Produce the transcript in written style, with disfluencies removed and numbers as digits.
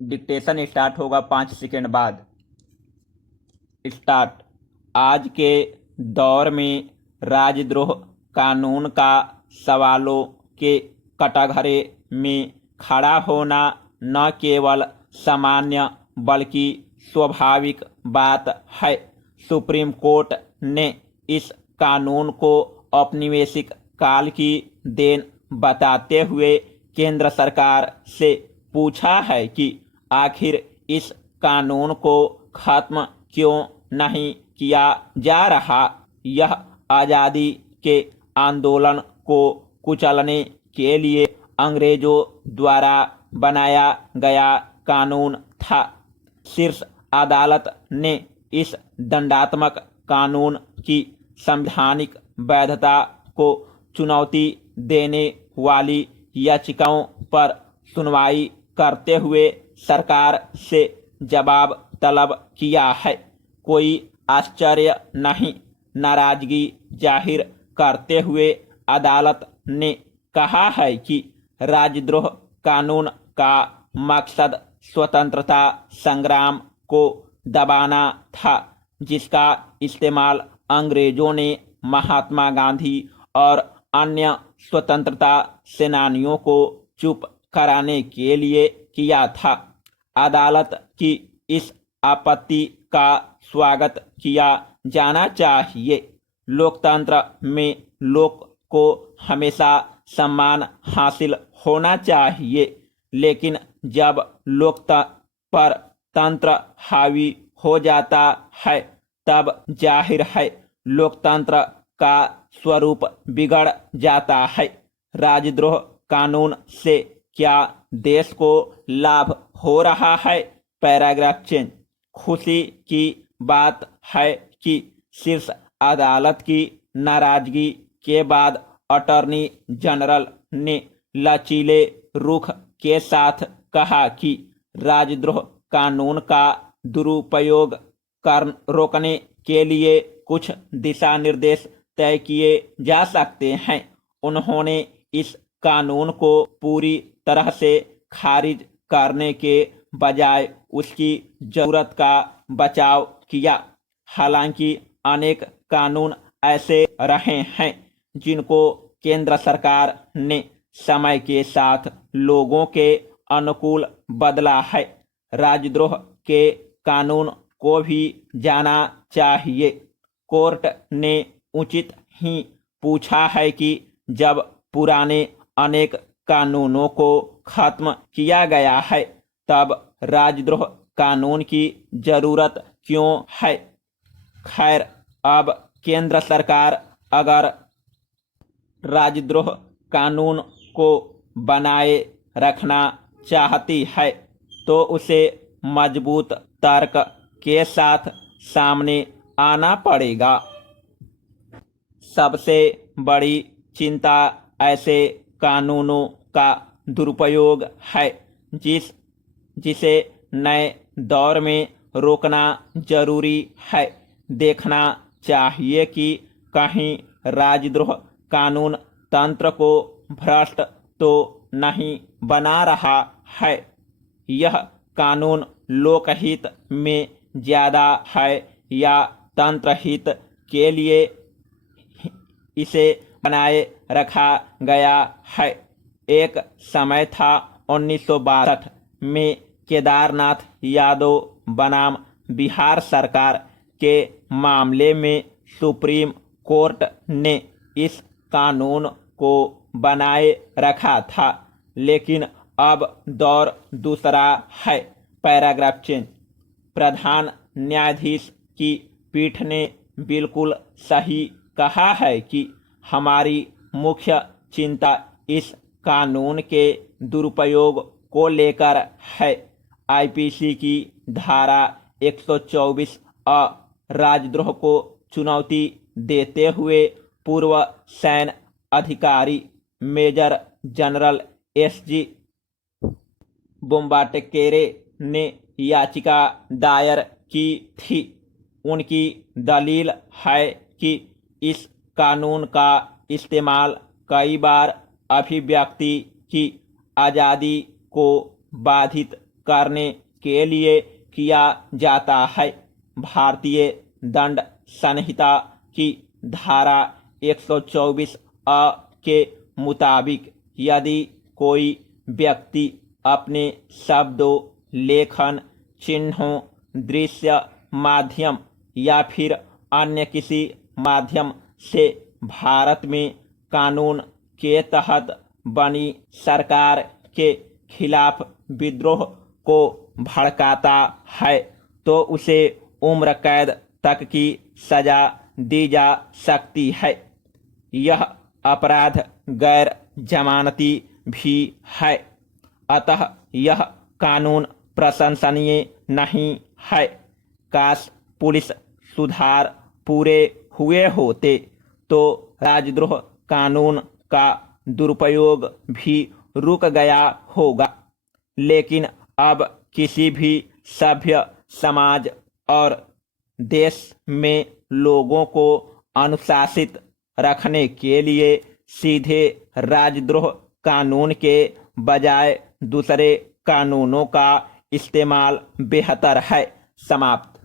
Dictation start होगा 5 second बाद। Start. आज के दौर में राजद्रोह कानून का सवालों के कटघरे में खड़ा होना न केवल सामान्य बल्कि स्वाभाविक बात है। सुप्रीम कोर्ट ने इस कानून को औपनिवेशिक काल की देन बताते हुए केंद्र सरकार से पूछा है कि आखिर इस कानून को खत्म क्यों नहीं किया जा रहा। यह आज़ादी के आंदोलन को कुचलने के लिए अंग्रेजों द्वारा बनाया गया कानून था। शीर्ष अदालत ने इस दंडात्मक कानून की संवैधानिक वैधता को चुनौती देने वाली याचिकाओं पर सुनवाई करते हुए सरकार से जवाब तलब किया है। कोई आश्चर्य नहीं। नाराजगी जाहिर करते हुए अदालत ने कहा है कि राजद्रोह कानून का मकसद स्वतंत्रता संग्राम को दबाना था, जिसका इस्तेमाल अंग्रेजों ने महात्मा गांधी और अन्य स्वतंत्रता सेनानियों को चुप कराने के लिए किया था। अदालत की इस आपत्ति का स्वागत किया जाना चाहिए। लोकतंत्र में लोक को हमेशा सम्मान हासिल होना चाहिए, लेकिन जब लोकतंत्र पर तंत्र हावी हो जाता है तब जाहिर है लोकतंत्र का स्वरूप बिगड़ जाता है। राजद्रोह कानून से क्या देश को लाभ हो रहा है? Paragraph change. खुशी की बात है कि शीर्ष अदालत की नाराजगी के बाद अटॉर्नी जनरल ने लचीले रुख के साथ कहा कि राजद्रोह कानून का दुरुपयोग कर रोकने के लिए कुछ दिशा निर्देश तय किए जा सकते हैं। उन्होंने इस कानून को पूरी तरह से खारिज करने के बजाय उसकी जरूरत का बचाव किया। हालांकि अनेक कानून ऐसे रहे हैं जिनको केंद्र सरकार ने समय के साथ लोगों के अनुकूल बदला है। राजद्रोह के कानून को भी जाना चाहिए। कोर्ट ने उचित ही पूछा है कि जब पुराने अनेक कानूनों को खत्म किया गया है तब राजद्रोह कानून की जरूरत क्यों है। खैर, अब केंद्र सरकार अगर राजद्रोह कानून को बनाए रखना चाहती है तो उसे मजबूत तर्क के साथ सामने आना पड़ेगा। सबसे बड़ी चिंता ऐसे कानूनों का दुरुपयोग है जिसे नए दौर में रोकना जरूरी है। देखना चाहिए कि कहीं राजद्रोह कानून तंत्र को भ्रष्ट तो नहीं बना रहा है। यह कानून लोकहित में ज्यादा है या तंत्र हित के लिए इसे बनाए रखा गया है। एक समय था 1962 में केदारनाथ यादव बनाम बिहार सरकार के मामले में सुप्रीम कोर्ट ने इस कानून को बनाए रखा था, लेकिन अब दौर दूसरा है। Paragraph change. प्रधान न्यायाधीश की पीठ ने बिल्कुल सही कहा है कि हमारी मुख्य चिंता इस कानून के दुरुपयोग को लेकर है। आईपीसी की धारा 124 अ राजद्रोह को चुनौती देते हुए पूर्व सैन्य अधिकारी मेजर जनरल एसजी बोम्बाटेकेरे ने याचिका दायर की थी। उनकी दलील है कि इस कानून का इस्तेमाल कई बार अभिव्यक्ति की आज़ादी को बाधित करने के लिए किया जाता है। भारतीय दंड संहिता की धारा 124 अ के मुताबिक यदि कोई व्यक्ति अपने शब्दों, लेखन, चिन्हों, दृश्य माध्यम या फिर अन्य किसी माध्यम से भारत में कानून के तहत बनी सरकार के खिलाफ विद्रोह को भड़काता है तो उसे उम्र कैद तक की सजा दी जा सकती है। यह अपराध गैर जमानती भी है, अतः यह कानून प्रशंसनीय नहीं है। काश पुलिस सुधार पूरे हुए होते तो राजद्रोह कानून का दुरुपयोग भी रुक गया होगा, लेकिन अब किसी भी सभ्य समाज और देश में लोगों को अनुशासित रखने के लिए सीधे राजद्रोह कानून के बजाय दूसरे कानूनों का इस्तेमाल बेहतर है। समाप्त।